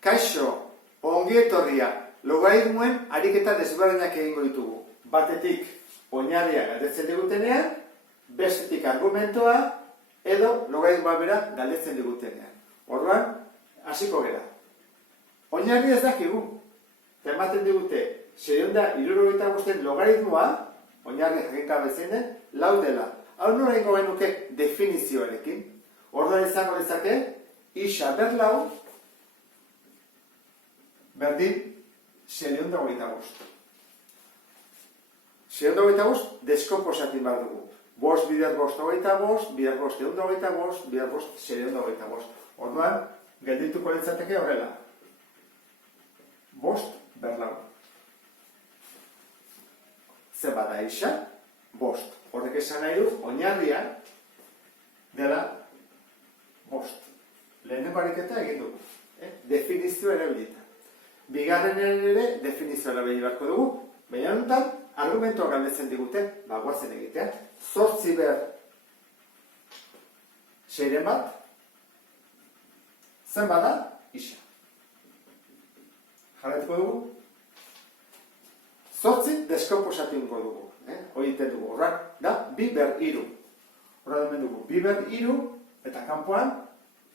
Kaixo, ongi etorria, logaritmoen ariketa desberdinak egingo ditugu. Batetik, oinarria galdetzen digutenean, bestetik argumentoa, edo logaritmoa bera galdetzen digutenean. Orduan, hasiko gera. Oinarria ez dakigu. Ematen digute, 675 logaritmoa, oinarria jakinkabe zein den, 4 dela. Hau nola egingo genuke definizioarekin. Orduan izango dezake, isa ber 4 berdin 625. 625 deskomposatzen behar dugu. 5 bider 5 25, bider 5 125, bider 5 625. Orduan, geldituko litzateke horrela. 5 ber 4. Zer bada isa? 5. Horrek esan nahi du, oinarria dela 5. Lehenengo ariketa egin dugu. Definizioa erabilita. Bigarrenean ere definizioa erabili beharko dugu, baina honetan argumentoa galdetzen digute, guazen egitea. 8 ber 6 bat, zen bada, isa. Jarretuko dugu. 8 deskomposatuko dugu. Hoi iten dugu, horrak da, 2 ber 3. Horra hemen dugu, 2 ber 3 eta kanpoan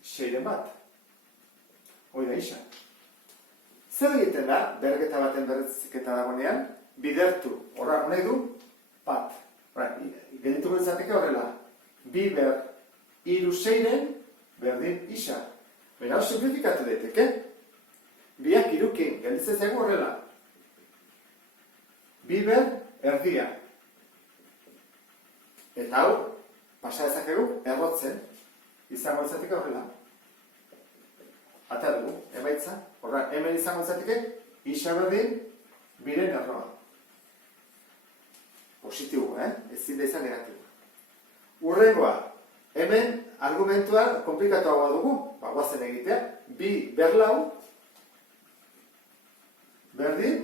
6 bat. Hoi da isa. Zer egiten da, bergeta baten berretziketa dagoenean, bidertu, horra nahi du, bat. Geldituko izateke horrela, 2 ber 3 6 berdin isa. Baina hau simplifikatu daiteke. Biak irukin, gelditzen zaigu horrela. 2 ber erdia. Eta hau, pasa dezakegu, errotzen, izango izateke horrela. Ata dugu, emaitza. Horra, hemen izango izateke, isa berdin, biren erroa. Positibo, ezin da izan negatibo. Urrengoa, hemen argumentua komplikatuagoa dugu, guazen egitea, 2 ber 4 berdin,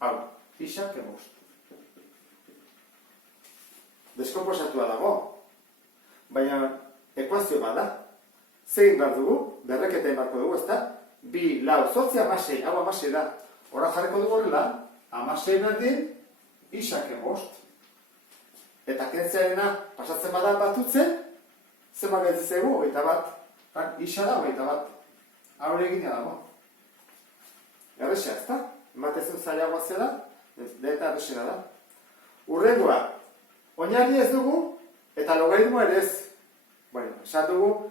hau, isa ke 5. Deskomposatua dago, baina ekuazio bada. Zegin behar dugu, berreketa emarko dugu, ezta? 2, 4, 8, 16, hau 16 da. Horra jarriko dugu horrela, 16 berdin, isak 5. Eta kentzearena pasatzen bada batutzen, zenba gelditzegu, 21. Isa da, 21. Haure egina dago. Erresa, ezta? Ematezun zailagoa zela, eta erresena da. Urrengoa, oinarri ez dugu, eta logaritmoa ere ez. Esan dugu,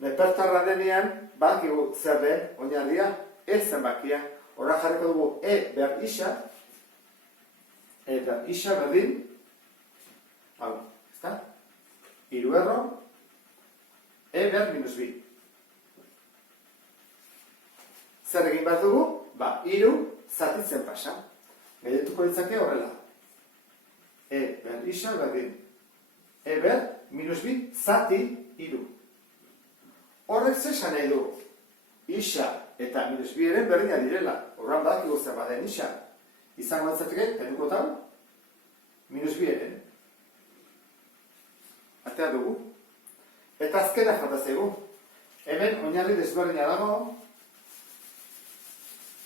nepertarra denean, bakigu zer den, oinarria, ez zenbakia. Horra jarriko dugu, e ber isa, eta isa berdin, hau, ezta? 3 erro, e ber minus 2. Zer egin behar dugu? 3 zatitzen pasa. Geldituko ditzake horrela. E ber isa berdin. E ber minus 2 zati 3. Horrek zesan nahi du. Isa eta minus 2 eren berdina direla. Horran badakigu zer baden isa. Izango entzateke, tenuko tau, minus 2 eren. Atea dugu. Eta azkena jatazegu. Hemen oinarri desberdina dago.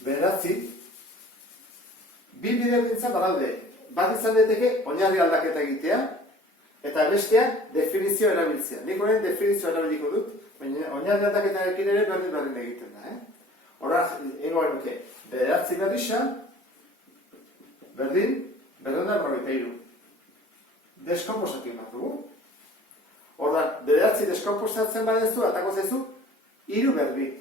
Bederatzi, 2 bide bintza badaude. Bat izan daiteke oinarri aldaketa egitea, eta bestea definizio erabiltzea. Nik horren definizio erabiliko dut, baina oinarri aldaketarekin ere berdin egiten da. Horra, ingo genuke, bederatzi ber isa, berdin, berdona 43. Deskomposatu bat dugu. Horra, bederatzi deskomposatzen badezu, atako zaizu, 3 ber 2.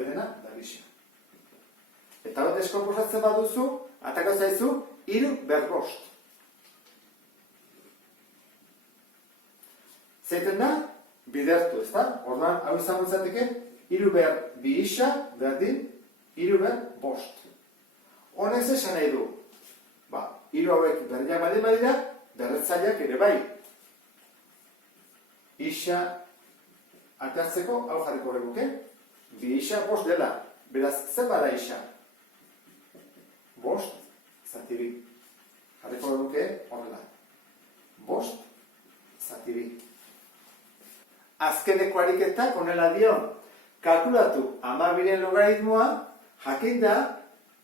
Eta da bisa. Eta bat deskomposatzen baduzu, atako zaizu, 3 ber 5. Zeiten da, bidertu, ezta? Orduan, hau izango izateke, 3 ber 2 isa, berdin, 3 ber 5. Honek esan nahi du. 3 hauek berdinak baldin badira, berretzaileak ere bai. Isa atertzeko, hau jarriko horreguke, 2 isa 5 dela. Beraz, zer bada isa? 5 zati 2. Jarriko horreguke horrela. 5 zati 2. azkeneko ariketak honela dio. Kalkulatu 12-ren logaritmoa, jakinda,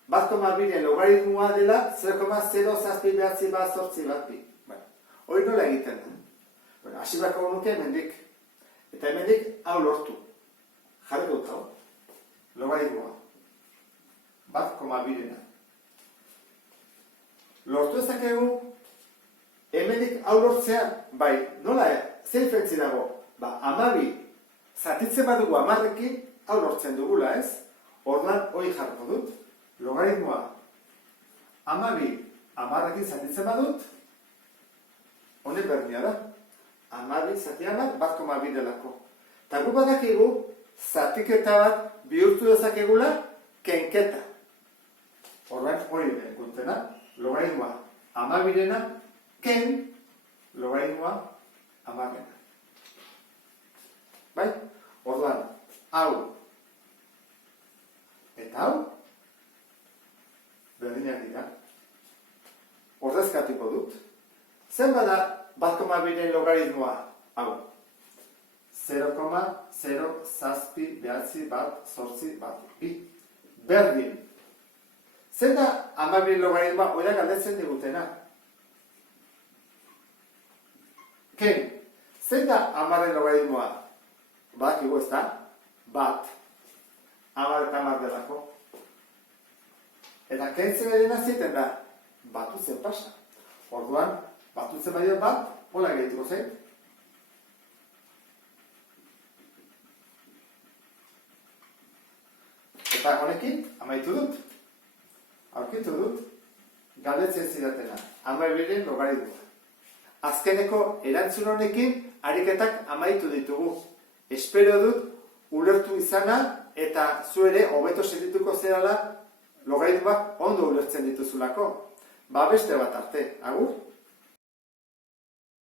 1,2-ren logaritmoa dela 0,078188. Hori nola egiten da? Hasi bako nuke hemendik. Eta hemendik hau lortu. Jarri dut hau. Logaritmoa. 1,2-rena. Lortu ezakegu, hemendik hau lortzean, bai, nola, zer diferentzi dago? 12 zatitzen badugu 10-rekin, hau lortzen dugula, ez? Orduan, hori jarriko dut. Logaritmoa 12 10-rekin zatitzen badut, honek berdina da. 12 zati 10, 1,2 delako. Eta gu badakigu, zatiketa bat bihurtu dezakegula, kenketa. Orduan, hori behar logaritmoa 12-rena, ken logaritmoa 10-rena. Bai? Orduan, hau eta hau berdinak dira. Ordezkatuko dut. Zen bada 1,2-ren logaritmoa? Hau. 0,078188. Berdin. Zen da 12-ren logaritmoa? Oida galdetzen digutena. Ken, zen da 10-ren logaritmoa? Badakigu ez da? Bat. 10 eta 10 delako. Eta kentzen edena ziten da? Batutzen pasa. Orduan, batutzen baina bat, hola gehituko zen. Eta honekin, amaitu dut. Aurkitu dut, galdetzen zidatena. 12-ren logaritmoa. Azkeneko erantzun honekin, ariketak amaitu ditugu. Espero dut, ulertu izana, eta zu ere, hobeto sentituko zerala, logaritmoak ondo ulertzen dituzulako. Beste bat arte. Agur?